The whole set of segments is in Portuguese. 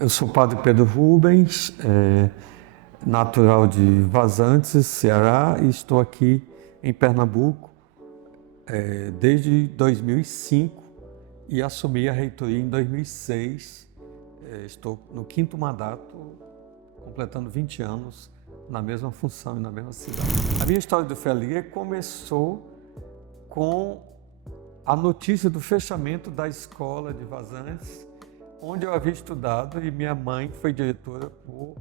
Eu sou o Padre Pedro Rubens, natural de Vazantes, Ceará, e estou aqui em Pernambuco desde 2005 e assumi a reitoria em 2006. Estou no 5º mandato, completando 20 anos na mesma função e na mesma cidade. A minha história do Fé e Alegria começou com a notícia do fechamento da escola de Vazantes, onde eu havia estudado, e minha mãe foi diretora por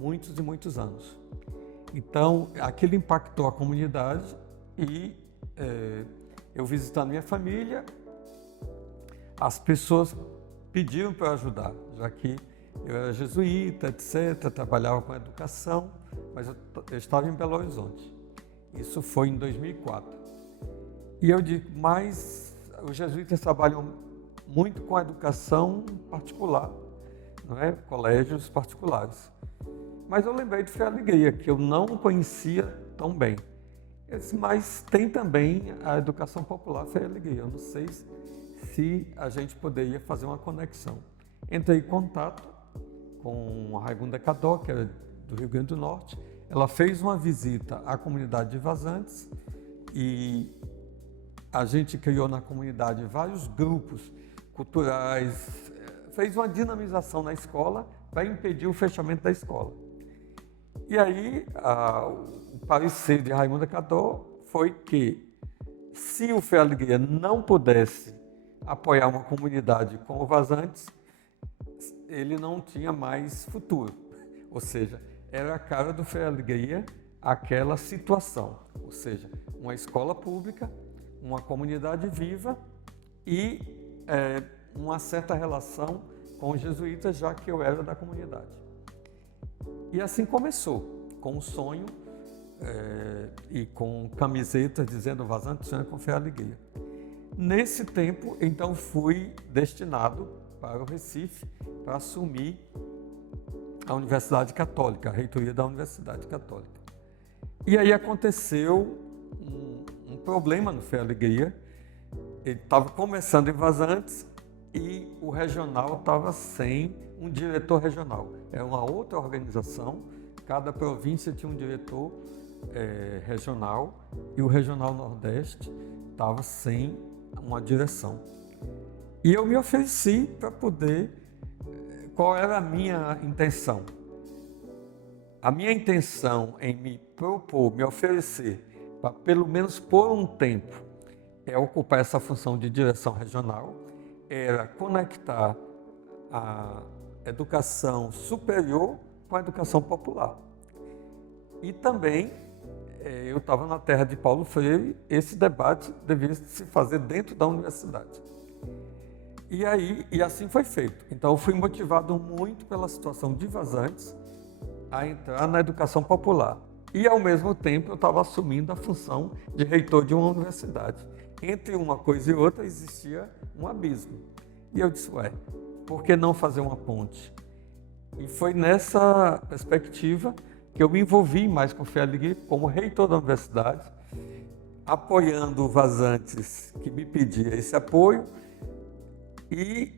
muitos e muitos anos. Então, aquilo impactou a comunidade e eu visitando minha família, as pessoas pediram para eu ajudar, já que eu era jesuíta, etc., trabalhava com educação, mas eu estava em Belo Horizonte. Isso foi em 2004. E eu digo, mas os jesuítas trabalham muito com a educação particular, não é? Colégios particulares. Mas eu lembrei de Fé e Alegria, que eu não conhecia tão bem. Eu disse, mas tem também a educação popular Fé e Alegria. Eu não sei se a gente poderia fazer uma conexão. Entrei em contato com a Raigunda Cadó, que era do Rio Grande do Norte. Ela fez uma visita à comunidade de Vazantes e a gente criou na comunidade vários grupos culturais, fez uma dinamização na escola para impedir o fechamento da escola. E aí, o parecer de Raigunda Cadó foi que, se o Fé e Alegria não pudesse apoiar uma comunidade como Vazantes, ele não tinha mais futuro. Ou seja, era a cara do Fé e Alegria aquela situação. Ou seja, uma escola pública, uma comunidade viva e uma certa relação com os jesuítas, já que eu era da comunidade. E assim começou, com um sonho e com camisetas dizendo Vazantes sonha com Fé e Alegria. Nesse tempo, então, fui destinado para o Recife para assumir a Universidade Católica, a reitoria da Universidade Católica. E aí aconteceu um problema no Fé e Alegria. Ele estava começando em Vazantes e o regional estava sem um diretor regional. Era uma outra organização, cada província tinha um diretor regional e o Regional Nordeste estava sem uma direção. E eu me ofereci para poder... Qual era a minha intenção? A minha intenção em me propor, me oferecer, para pelo menos por um tempo, ocupar essa função de direção regional, era conectar a educação superior com a educação popular. E também, eu estava na terra de Paulo Freire, esse debate devia se fazer dentro da universidade. E assim foi feito. Então, eu fui motivado muito pela situação de Vazantes a entrar na educação popular. E, ao mesmo tempo, eu estava assumindo a função de reitor de uma universidade. Entre uma coisa e outra existia um abismo. E eu disse, por que não fazer uma ponte? E foi nessa perspectiva que eu me envolvi mais com Fé e Alegria como reitor da universidade, apoiando o Vazantes, que me pedia esse apoio, e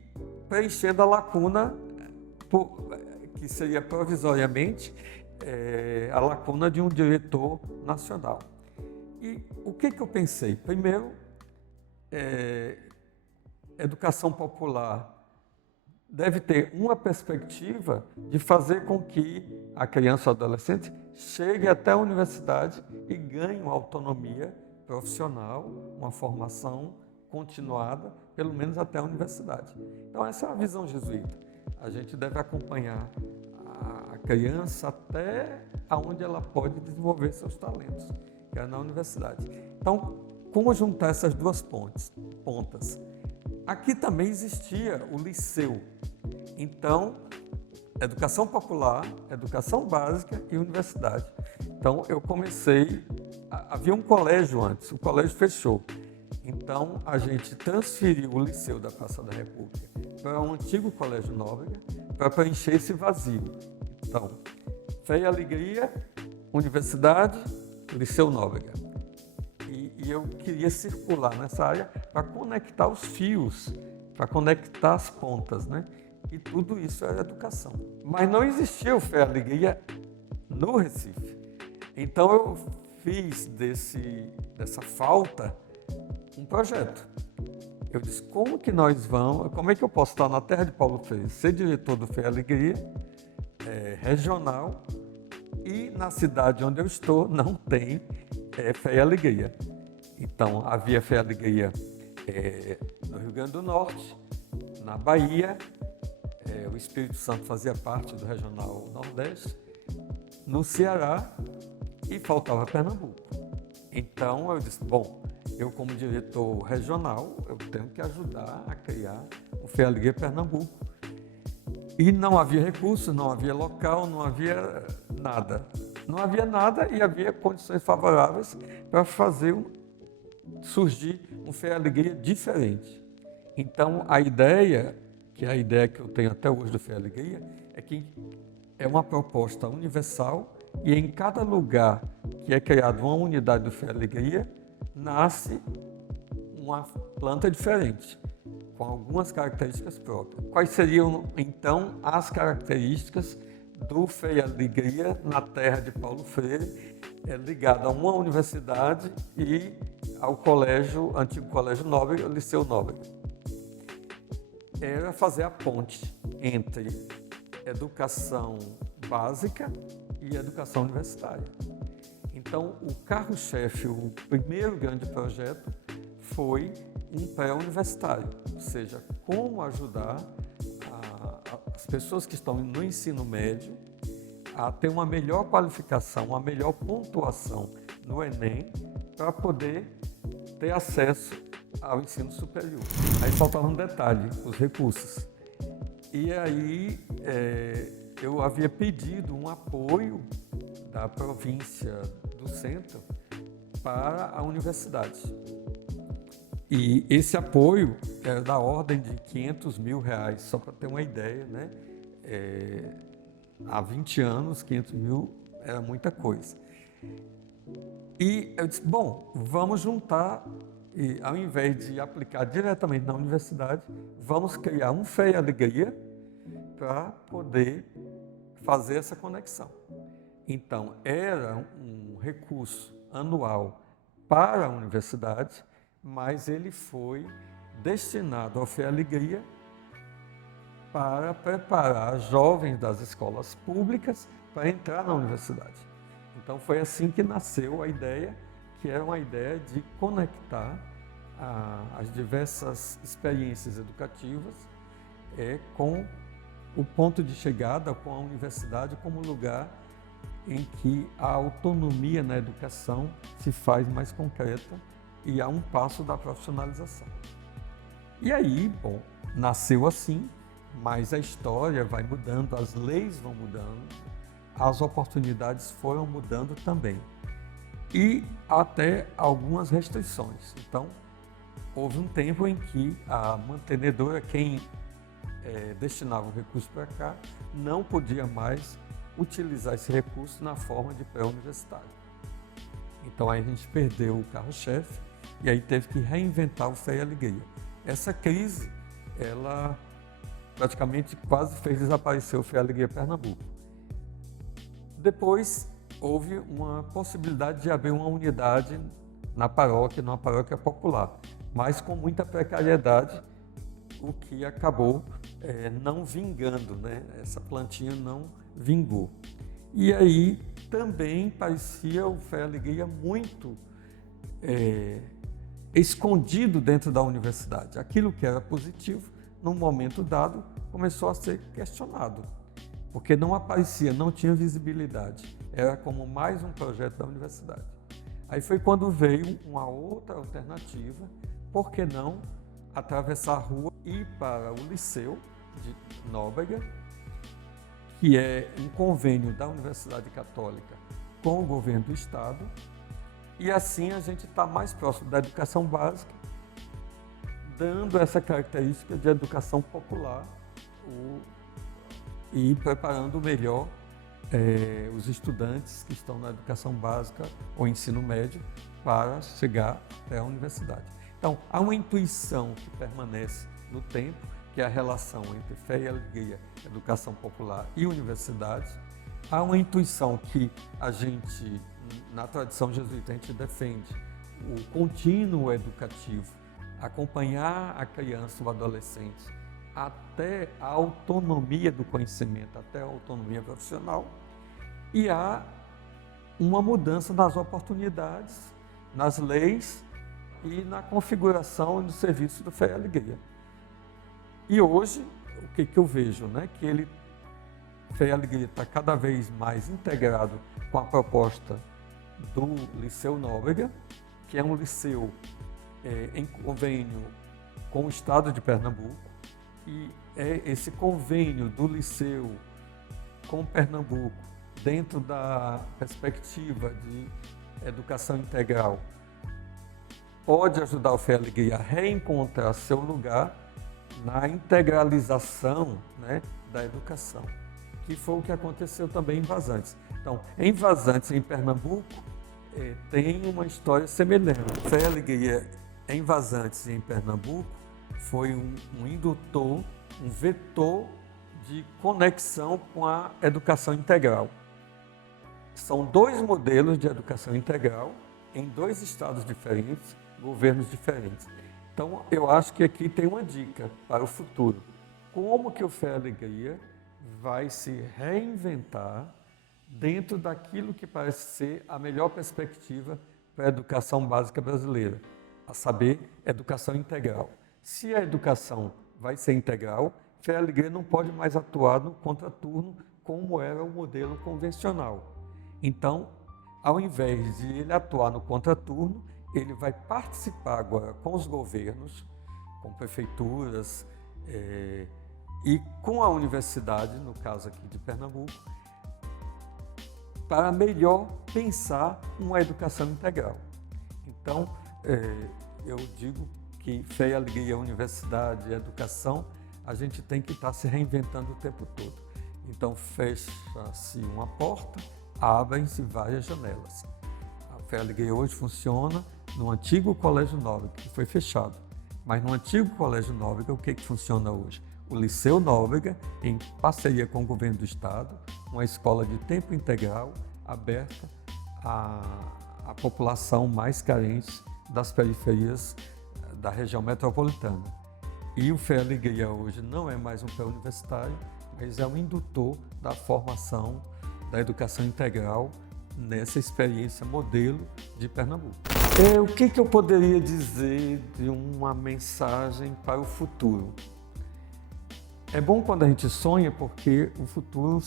preenchendo a lacuna, que seria provisoriamente a lacuna de um diretor nacional. E o que eu pensei? Primeiro, educação popular deve ter uma perspectiva de fazer com que a criança ou adolescente chegue até a universidade e ganhe uma autonomia profissional, uma formação continuada, pelo menos até a universidade. Então, essa é a visão jesuíta. A gente deve acompanhar a criança até onde ela pode desenvolver seus talentos, que é na universidade. Então, como juntar essas duas pontas? Aqui também existia o liceu. Então, educação popular, educação básica e universidade. Então, eu comecei... Havia um colégio antes, o colégio fechou. Então, a gente transferiu o liceu da Praça da República para um antigo Colégio Nóbrega para preencher esse vazio. Então, Fé e Alegria, Universidade, Liceu Nóbrega. E eu queria circular nessa área para conectar os fios, para conectar as pontas, né? e tudo isso era educação. Mas não existia o Fé e Alegria no Recife. Então eu fiz dessa falta um projeto. Eu disse, como é que eu posso estar na terra de Paulo Freire, ser diretor do Fé e Alegria, regional, e na cidade onde eu estou não tem Fé e Alegria. Então havia Fé e Alegria no Rio Grande do Norte, na Bahia, o Espírito Santo fazia parte do Regional Nordeste, no Ceará, e faltava Pernambuco. Então eu disse, bom, eu como diretor regional, eu tenho que ajudar a criar o Fé e Alegria Pernambuco. E não havia recursos, não havia local, não havia nada. Não havia nada e havia condições favoráveis para surgir um Fé e Alegria diferente. Então a ideia, que é a ideia que eu tenho até hoje do Fé e Alegria, é que é uma proposta universal e em cada lugar que é criado uma unidade do Fé e Alegria, nasce uma planta diferente, com algumas características próprias. Quais seriam, então, as características do Fé e Alegria na terra de Paulo Freire, ligado a uma universidade e ao antigo Colégio Nóbrega, o Liceu Nóbrega? Era fazer a ponte entre educação básica e educação universitária. Então, o carro-chefe, o primeiro grande projeto, foi um pré-universitário, ou seja, como ajudar as pessoas que estão no ensino médio a ter uma melhor qualificação, uma melhor pontuação no Enem, para poder ter acesso ao ensino superior. Aí faltava um detalhe, os recursos. E aí eu havia pedido um apoio da província do centro para a universidade. E esse apoio era da ordem de R$500 mil, só para ter uma ideia, né? Há 20 anos, 500 mil era muita coisa. E eu disse, bom, vamos juntar, e ao invés de aplicar diretamente na universidade, vamos criar um Fé e Alegria para poder fazer essa conexão. Então, era um recurso anual para a universidade, mas ele foi destinado ao Fé e Alegria para preparar jovens das escolas públicas para entrar na universidade. Então foi assim que nasceu a ideia, que era uma ideia de conectar as diversas experiências educativas com o ponto de chegada, com a universidade como lugar em que a autonomia na educação se faz mais concreta e há um passo da profissionalização. E aí, bom, nasceu assim, mas a história vai mudando, as leis vão mudando, as oportunidades foram mudando também. E até algumas restrições. Então, houve um tempo em que a mantenedora, quem destinava o recurso para cá, não podia mais utilizar esse recurso na forma de pré-universitário. Então, aí a gente perdeu o carro-chefe e aí teve que reinventar o Fé e Alegria. Essa crise, ela praticamente quase fez desaparecer o Fé e Alegria Pernambuco. Depois, houve uma possibilidade de abrir uma unidade na paróquia, numa paróquia popular, mas com muita precariedade, o que acabou não vingando, né? Essa plantinha não vingou. E aí também parecia o Fé e Alegria muito escondido dentro da universidade. Aquilo que era positivo, num momento dado, começou a ser questionado, porque não aparecia, não tinha visibilidade. Era como mais um projeto da universidade. Aí foi quando veio uma outra alternativa, por que não atravessar a rua e ir para o Liceu de Nóbrega, que é um convênio da Universidade Católica com o governo do Estado, e assim a gente está mais próximo da educação básica, dando essa característica de educação popular e preparando melhor os estudantes que estão na educação básica ou ensino médio para chegar até a universidade. Então, há uma intuição que permanece no tempo que é a relação entre fé e alegria, educação popular e universidade. Há uma intuição que a gente, na tradição jesuíta, a gente defende o contínuo educativo, acompanhar a criança, o adolescente, até a autonomia do conhecimento, até a autonomia profissional. E há uma mudança nas oportunidades, nas leis e na configuração do serviço do Fé e Alegria. E hoje, o que eu vejo, né? Que Fé e Alegria está cada vez mais integrado com a proposta do Liceu Nóbrega, que é um liceu em convênio com o Estado de Pernambuco, e é esse convênio do liceu com Pernambuco, dentro da perspectiva de educação integral, pode ajudar o Fé e Alegria a reencontrar seu lugar na integralização, né, da educação, que foi o que aconteceu também em Vazantes. Então, em Vazantes, em Pernambuco, tem uma história semelhante. Fé e Alegria em Vazantes e em Pernambuco foi um indutor, um vetor de conexão com a educação integral. São dois modelos de educação integral em dois estados diferentes, governos diferentes. Então, eu acho que aqui tem uma dica para o futuro. Como que o Fé e Alegria vai se reinventar dentro daquilo que parece ser a melhor perspectiva para a educação básica brasileira, a saber, educação integral. Se a educação vai ser integral, Fé e Alegria não pode mais atuar no contraturno como era o modelo convencional. Então, ao invés de ele atuar no contraturno, ele vai participar agora com os governos, com prefeituras e com a universidade, no caso aqui de Pernambuco, para melhor pensar uma educação integral. Então, eu digo que Fé e Alegria, universidade e educação, a gente tem que estar se reinventando o tempo todo. Então, fecha-se uma porta, abrem-se várias janelas. A Fé e Alegria hoje funciona no antigo Colégio Nóbrega, que foi fechado. Mas no antigo Colégio Nóbrega, o que funciona hoje? O Liceu Nóbrega, em parceria com o governo do estado, uma escola de tempo integral aberta à população mais carente das periferias da região metropolitana. E o Fé e Alegria hoje não é mais um pré-universitário, mas é um indutor da formação da educação integral nessa experiência modelo de Pernambuco. O que eu poderia dizer de uma mensagem para o futuro? É bom quando a gente sonha, porque o futuro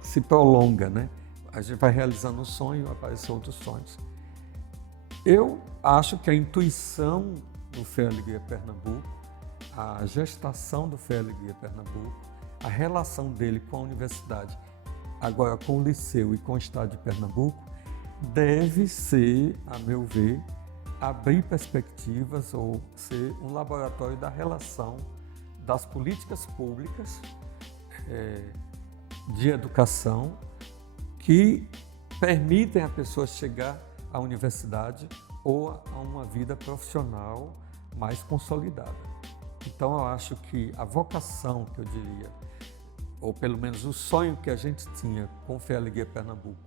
se prolonga, né? A gente vai realizando um sonho, aparecem outros sonhos. Eu acho que a intuição do Fé e Alegria Pernambuco, a gestação do Fé e Alegria Pernambuco, a relação dele com a universidade, agora com o liceu e com o estado de Pernambuco, deve ser, a meu ver, abrir perspectivas ou ser um laboratório da relação das políticas públicas de educação que permitem a pessoa chegar à universidade ou a uma vida profissional mais consolidada. Então, eu acho que a vocação, que eu diria, ou pelo menos o sonho que a gente tinha com Fé e Alegria Pernambuco,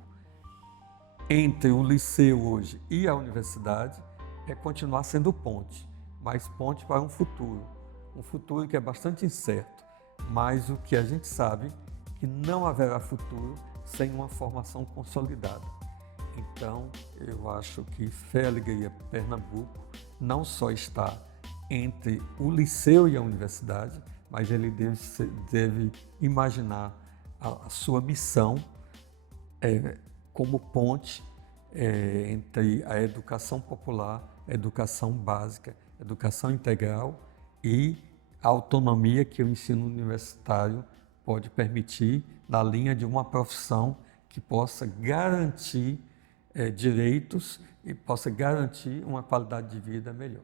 entre o liceu hoje e a universidade, é continuar sendo ponte, mas ponte para um futuro que é bastante incerto, mas o que a gente sabe que não haverá futuro sem uma formação consolidada. Então, eu acho que Fé e Alegria Pernambuco não só está entre o liceu e a universidade, mas ele deve imaginar a sua missão como ponte entre a educação popular, a educação básica, a educação integral e a autonomia que o ensino universitário pode permitir na linha de uma profissão que possa garantir direitos e possa garantir uma qualidade de vida melhor.